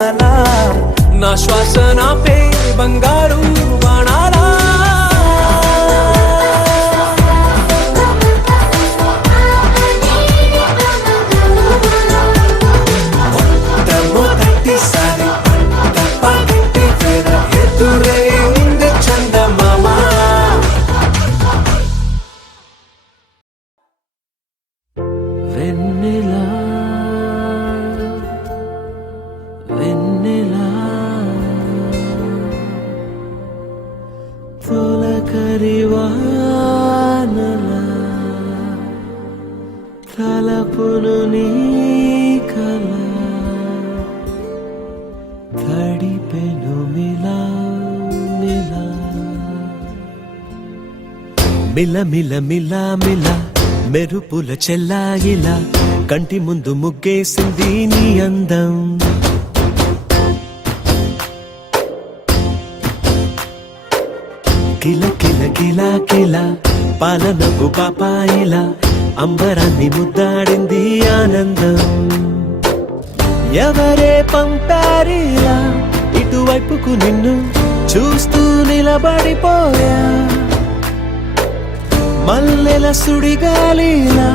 నా శ్వాస నాపే బంగారు బాణాలా తలపును నీ కల తడిపెను మిలా మిలా మిల మిల మిల మిల మెరుపుల చెల్లాయిలా కంటి ముందు ముగ్గేసింది నీ అందం కిల కిల కిల కిల పాలనపు పాపాయిలా అంబరాన్ని ముద్దాడింది ఆనందం ఎవరే పంపారిలా ఇటువైపుకు నిన్ను చూస్తూ నిలబడిపోయా మల్లెల సుడిగాలిలా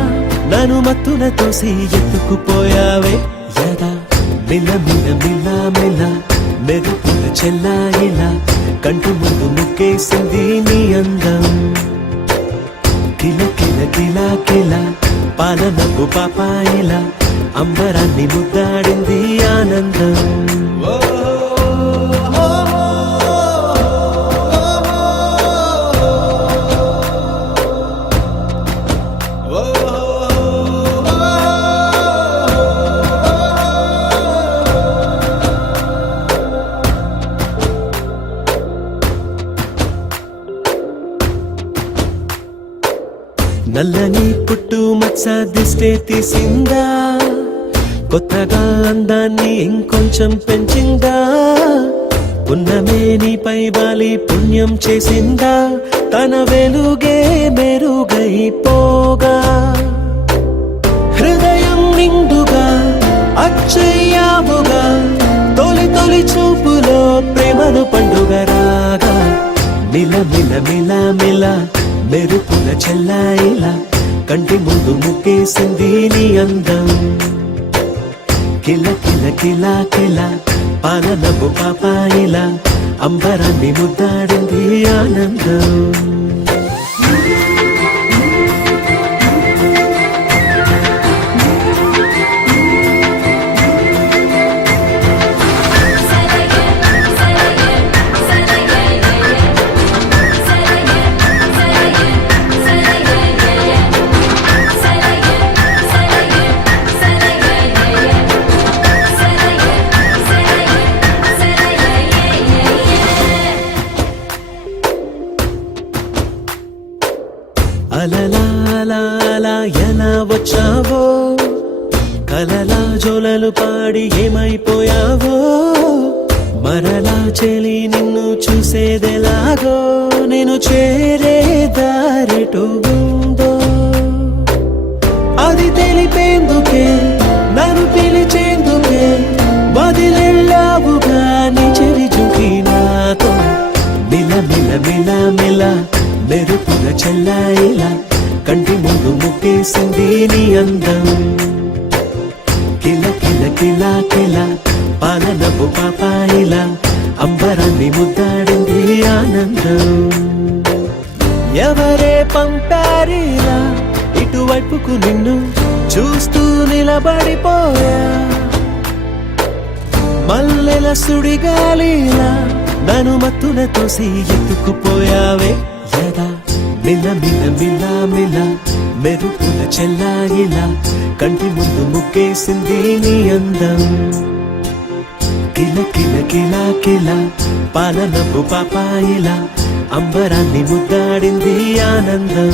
నన్ను మత్తున తోసి ఎత్తుకుపోయావే యదా మిల మిల మిల మిల మెరుపుల చెల్లాయిలా కంటి ముందు ముగ్గేసింది నీ అందం కిల కిల కిల కిల పాలనపు పాపాయిలా అంబరాన్ని ముద్దాడింది ఆనందం నల్లని పుట్టు మచ్చ దిష్టే తీసిందా కొత్తగా అందాన్ని ఇంకొంచెం పెంచిందా పున్నమే నీపై వాలి పుణ్యం చేసిందా తన వెలుగే మెరుగైపోగా హృదయం నిండుగా అచ్చయ్యావుగా తొలి తొలి చూపులో ప్రేమను పండుగ రాగా మిల మిల మిల మిల మెరుపుల చెల్లాయిలా కంటి ముందు ముగ్గేసింది నీ అందం కిల కిల కిల కిల పాలనపు పాపాయిలా అంబరాన్ని ముద్దాడింది ఆనందం అలలా అలా అలా ఎలా వచ్చావో కలలా జోలలు పాడి ఏమైపోయావో మరలా చెలి నిన్ను చూసేదెలాగో నేను చేరే దారెటు ఉందో అది తెలిపేందుకే నన్ను పిలిచేందుకే వదిలెళ్ళావుగా నీ చెవి చూకి నాతో మిల మిల మిల మిల మెరుపుల చెల్లాయిలా కంటి ముందు ముగ్గేసింది నీ అందం కిల కిల కిల కిల పాలనపు పాపాయిలా అంబరాన్ని ముద్దాడింది ఆనందం ఎవరే పంపారిలా ఇటువైపుకు నిన్ను చూస్తూ నిలబడిపోయా మల్లెల సుడిగాలిలా నన్ను మత్తున తోసి ఎత్తుకుపోయావే యదా మిల మిల మిల మిల మెరుపుల చెల్లాయిలా కంటి ముందు ముగ్గేసింది నీ అందం కిల కిల కిల కిల పాలనపు పాపాయిలా అంబరాన్ని ముద్దాడింది ఆనందం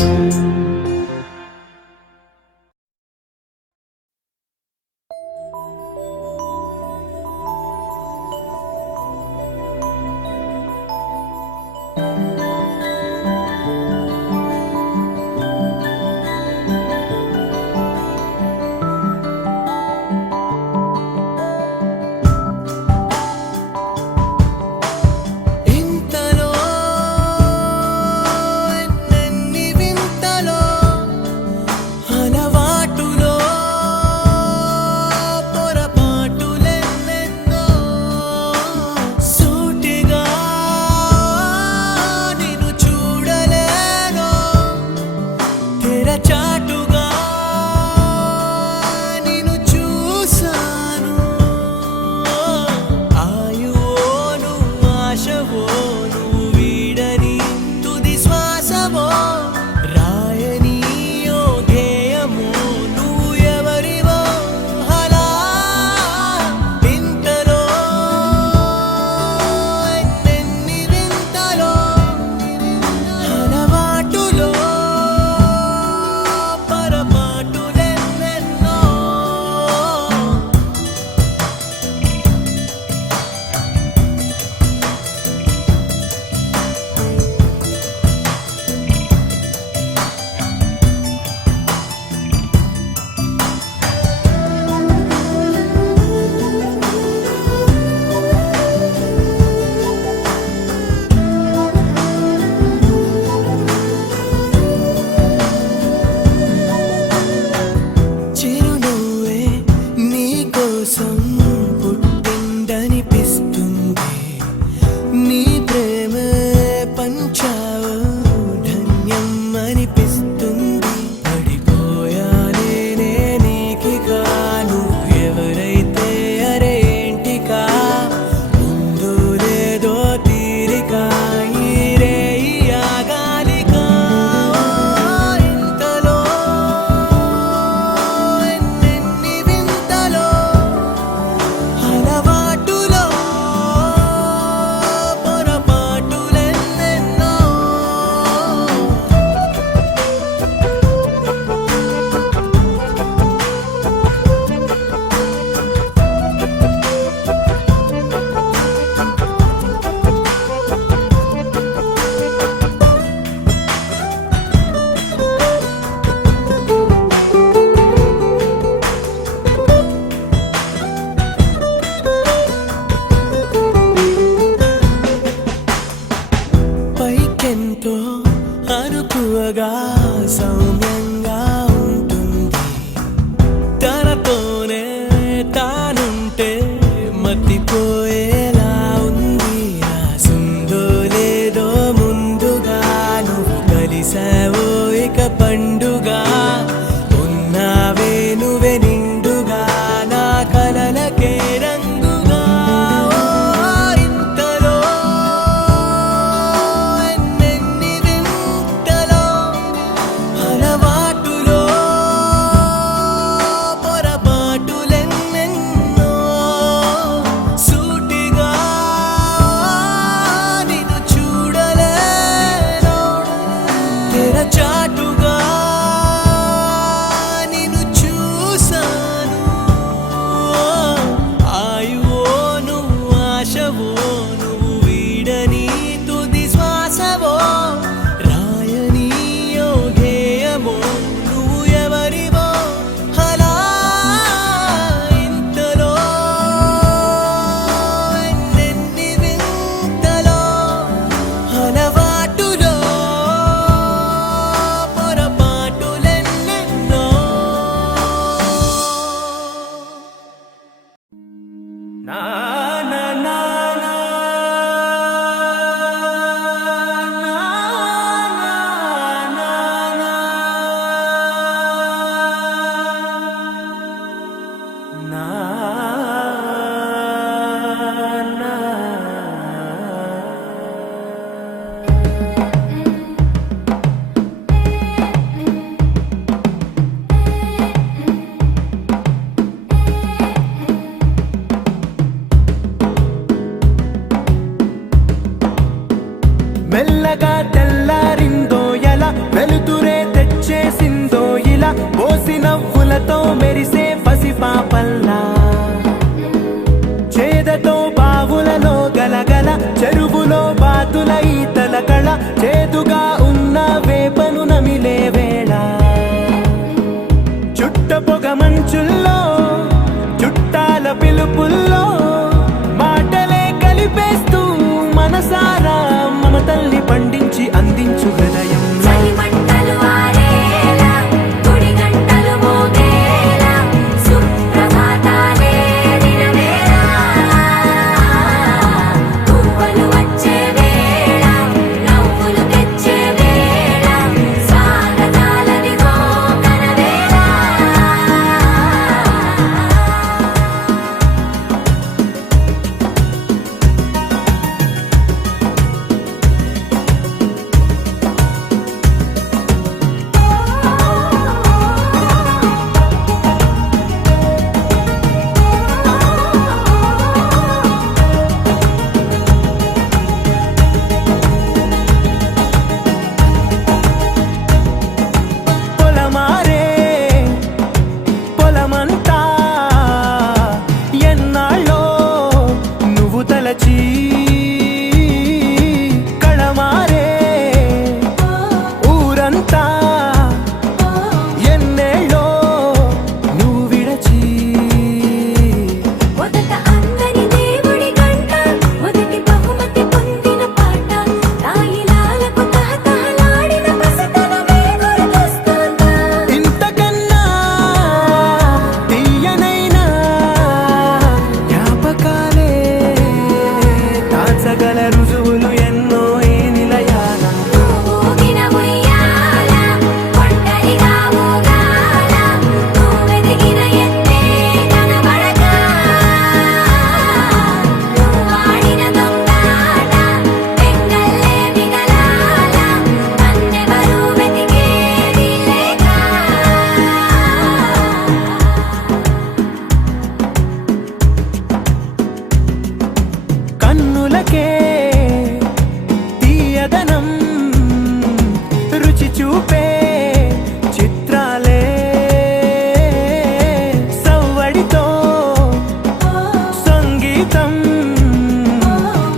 అమృతం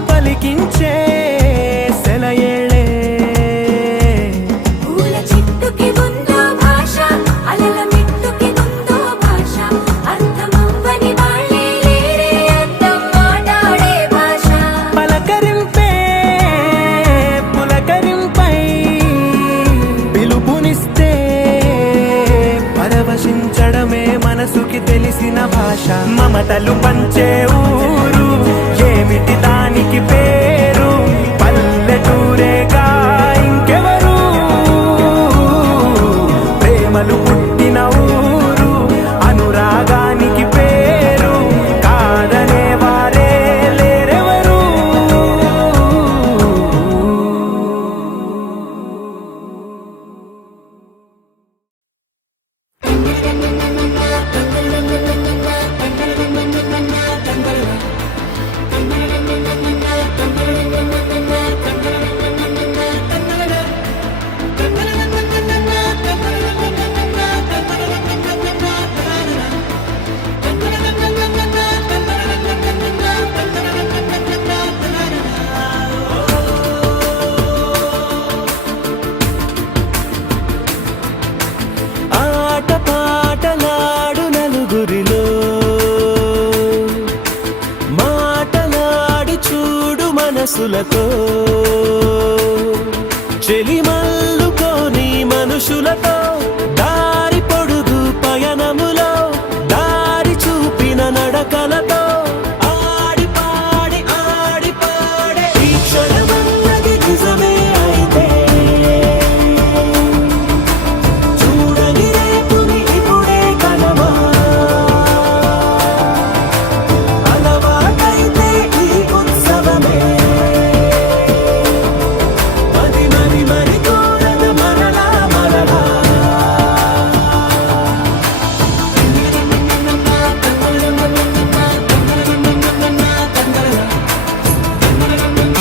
పలికించే సెలయేళే. పూల చెట్టుకి ఉందో భాష, అలల మిట్టుకి ఉందో భాష, అర్థమవ్వని వాళ్ళే లేరే అర్థం మాట్లాడే భాష. పలకరింపే పులకరింపై పిలుపునిస్తే పరవశించడమే మనసుకి తెలిసిన భాష. మమతలు పంచే ఊరు ఏమిటి దానికి పేరు, పల్లెటూరేగా ఇంకెవరు, ప్రేమలు పుట్టిన ఊరు అనురాగానికి పేరు, కాదనే వారే లేరెవరు. ఆట పాటలాడు నలుగురిలో, మాటలాడి చూడు మనసులతో, చెలిమల్లుకోని మనుషులతో